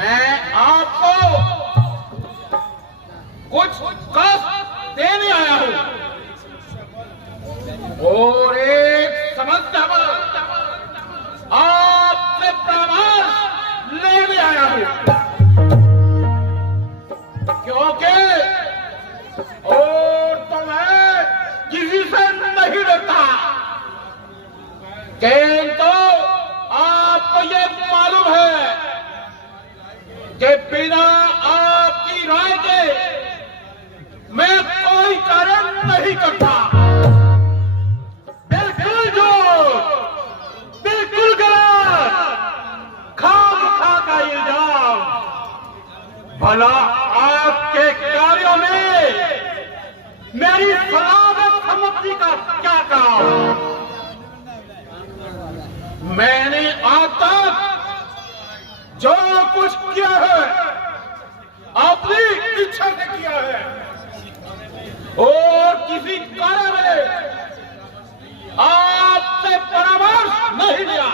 मैं आपको कुछ कष्ट देने आया हूं और एक समस्या पर आपसे परामर्श लेने आया हूं, क्योंकि और तो मैं किसी से नहीं डरता, किंतु आपको ये मालूम है कि बिना आपकी राय के मैं कोई कार्य नहीं करता। बिल्कुल झूठ, बिल्कुल गलत, खामखा का इल्जाम। भला आपके कार्यों में मेरी सलामत सम्मति का क्या काम? मैंने आज तक जो कुछ किया है अपनी इच्छा से किया है और किसी कार्य में आपसे परामर्श नहीं लिया,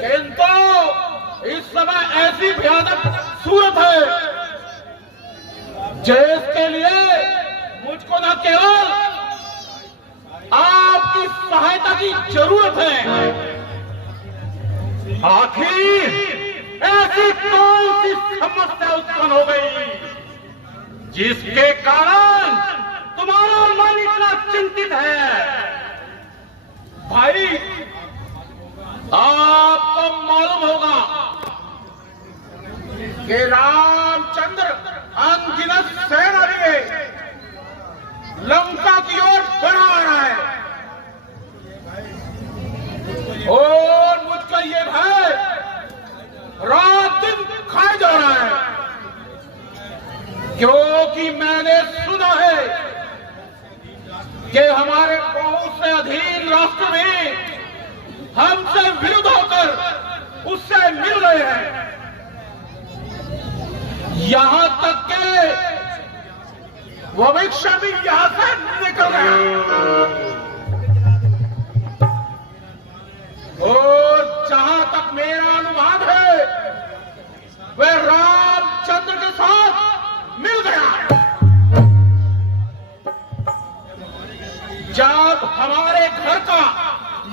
किंतु इस समय ऐसी भयानक सूरत है जिसके लिए मुझको न केवल आपकी सहायता की जरूरत है, आखिर ऐसी कौन सी समस्या उत्पन्न हो गई जिसके कारण तुम्हारा मन इतना चिंतित है? भाई, आपको मालूम होगा कि रामचंद्र अनगिनत सेना लिए लंका की ओर बढ़ा रहा है और मुझको ये भय रात दिन खाए जा रहा है, क्योंकि मैंने सुना है कि हमारे बहुत से अधीन राष्ट्र में हमसे विरुद्ध होकर उससे मिल रहे हैं। यहां तक के भविष्य भी यहां से निकल गया और जहां तक मेरा अनुमान है वह रामचंद्र के साथ मिल गया। जब हमारे घर का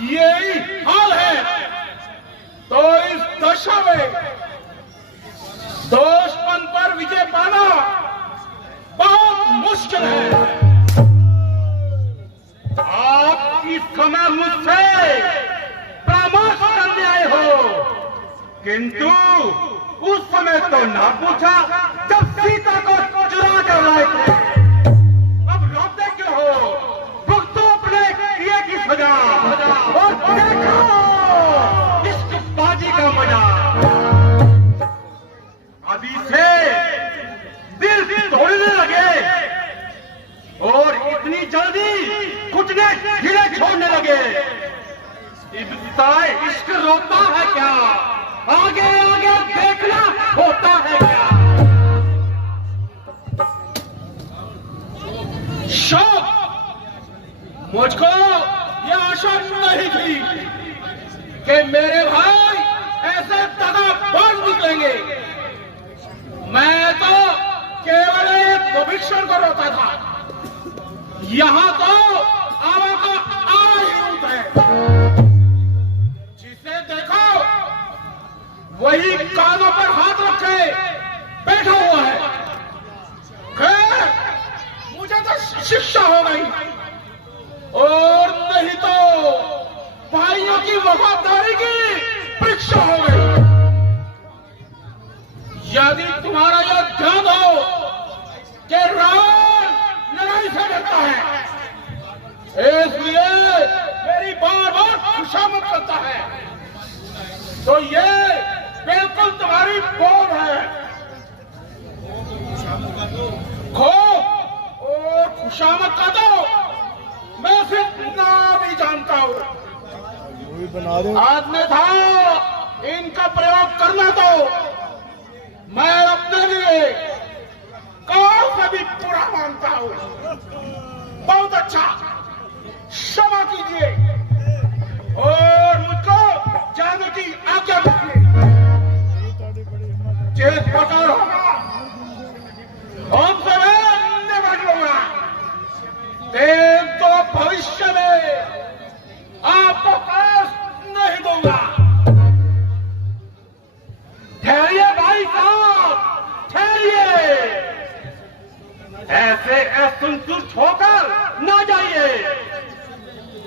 यही हाल है तो इस दशा में दुश्मन पर विजय पाना बहुत मुश्किल है। आप इस समय मुझसे परामर्श करने आए हो, किंतु उस समय तो ना पूछा जब सीता को चुरा कर लाए थे। अब रोते क्यों हो? भुगतो अपने किए की सजा और देखो इस बाजी का मजा। अभी से दिल तोड़ने लगे और इतनी जल्दी घुटने ढीले छोड़ने लगे। इश्क रोता है क्या? आगे आगे देखना होता है क्या? शौक, मुझको यह आशा नहीं थी कि मेरे भाई ऐसे दगाबाज निकलेंगे। मैं तो केवल एक भविष्य को रोता था, यहां तो आवा का आवा ही रूप है। जिसे देखो वही कानों पर हाथ रखे बैठा हुआ है। खैर, मुझे तो शिक्षा हो गई और नहीं तो भाइयों की वफादारी की परीक्षा हो गई। यदि तुम्हारा यह ध्यान हो कि रावण लड़ाई से डरता है, इसलिए मेरी बार बार खुशामद करता है, तो ये बिल्कुल तुम्हारी बोल है। खो और खुशामद का दो, मैं सिर्फ नाम ही जानता हूं। आदमी था इनका प्रयोग करना तो मैं अपने लिए कौन से भी पूरा मानता हूं। बहुत अच्छा, क्षमा कीजिए और मुझको जाने की आज्ञा दीजिए। ऐसे असंतुष्ट होकर ना जाइए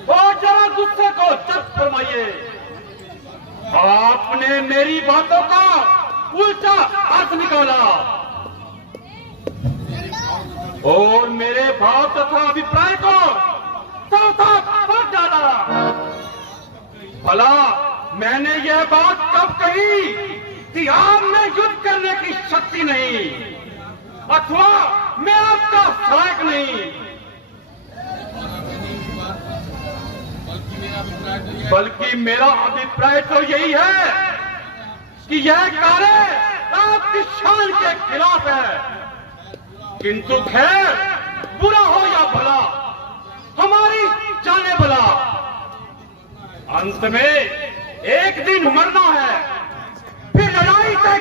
और जरा गुस्से को जब्त फरमाइए। आपने मेरी बातों का उल्टा अर्थ निकाला और मेरे भाव तथा अभिप्राय को चौथा कर डाला। भला मैंने यह बात कब कही कि आप में युद्ध करने की शक्ति नहीं अथवा मैं आपका सहायक नहीं, बल्कि मेरा अभिप्राय तो यही है कि यह कार्य आपकी शान के खिलाफ है। किंतु खैर, बुरा हो या भला, हमारी जाने भला, अंत में एक दिन मरना है, फिर लड़ाई से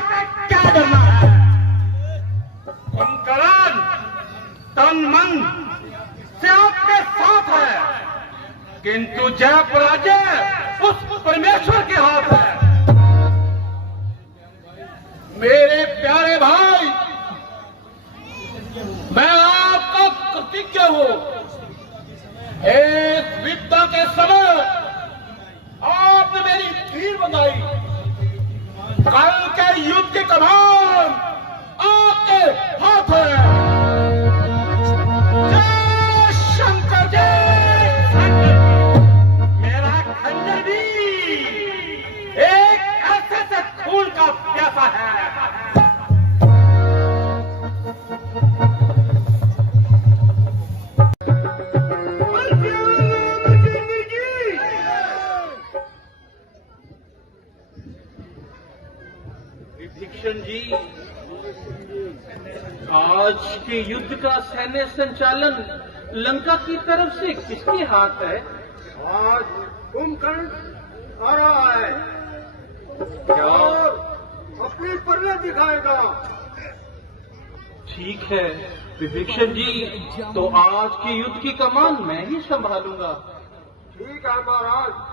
क्या डरना है। कुंभकर्ण तन मन से आपके साथ है, किंतु जय पराजय उस परमेश्वर के हाथ है। मेरे प्यारे भाई, मैं आपका कृतज्ञ हूं। एक विपदा के समय आपने मेरी भीड़ बनाई। कल के युद्ध की कमान आपके हाथ है। जय शंकर, जय शंकर। मेरा खंजर भी एक ऐसे से खून का प्यासा है। विभीषण जी, आज के युद्ध का सैन्य संचालन लंका की तरफ से किसके हाथ है? आज कुंभकर्ण आ रहा है क्या? और अपनी परवाह दिखाएगा। ठीक है विभीषण जी, तो आज के युद्ध की कमान मैं ही संभालूंगा। ठीक है महाराज।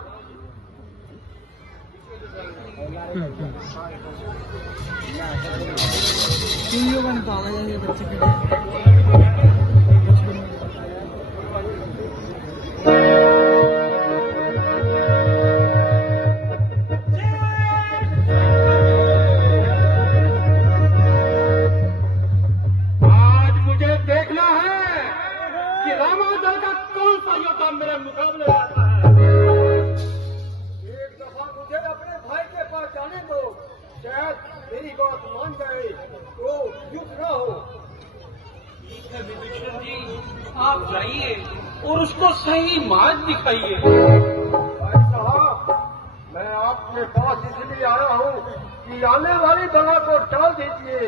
आज मुझे देखना है कि रामादल का कौन सा योद्धा मेरे मुकाबले आता है। एक दफा मुझे अपने भाई के पास जाने दो, शायद मेरी बात मान जाए तो युद्ध न हो। ठीक है विभीषण जी, आप जाइए और उसको सही मार्ग दिखाइए। भाई साहब, मैं आपके पास इसलिए आया हूँ कि आने वाली बला को टाल दीजिए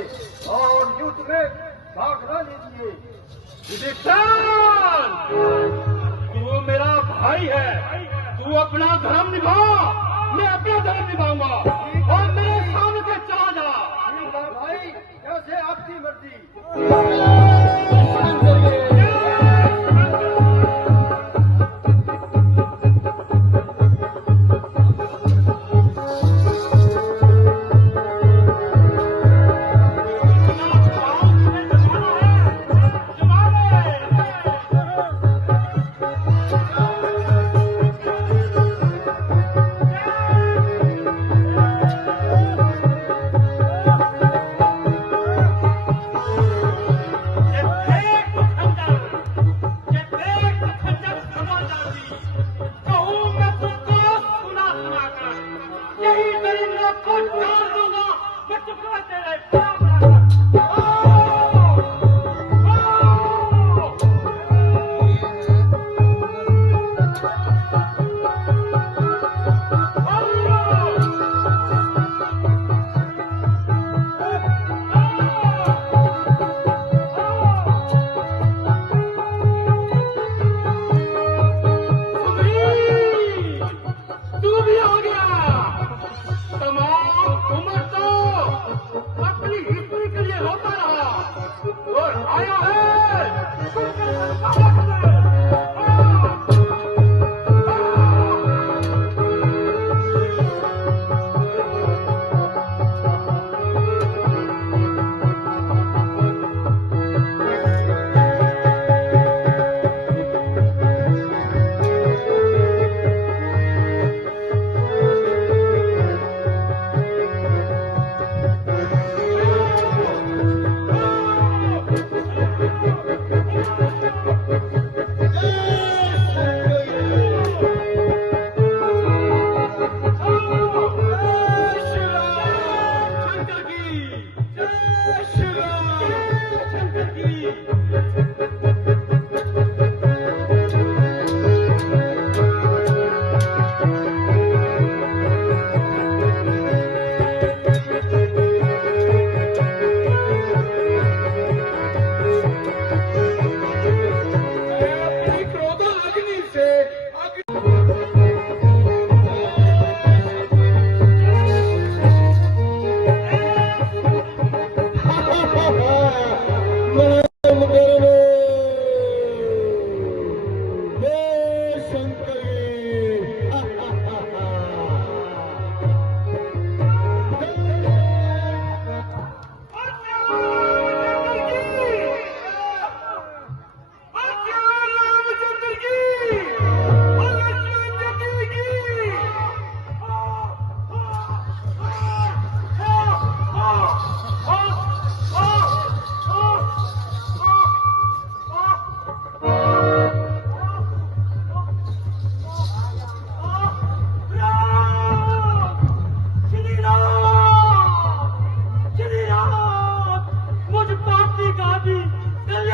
और युद्ध में भाग न लीजिए। विभीषण, तू मेरा भाई है, तू अपना धर्म निभा, मैं अपना धर्म निभाऊंगा और मेरे सामने से चला जा। भाई, ऐसे आपकी मर्जी।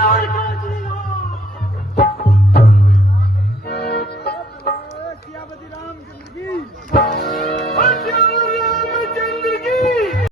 और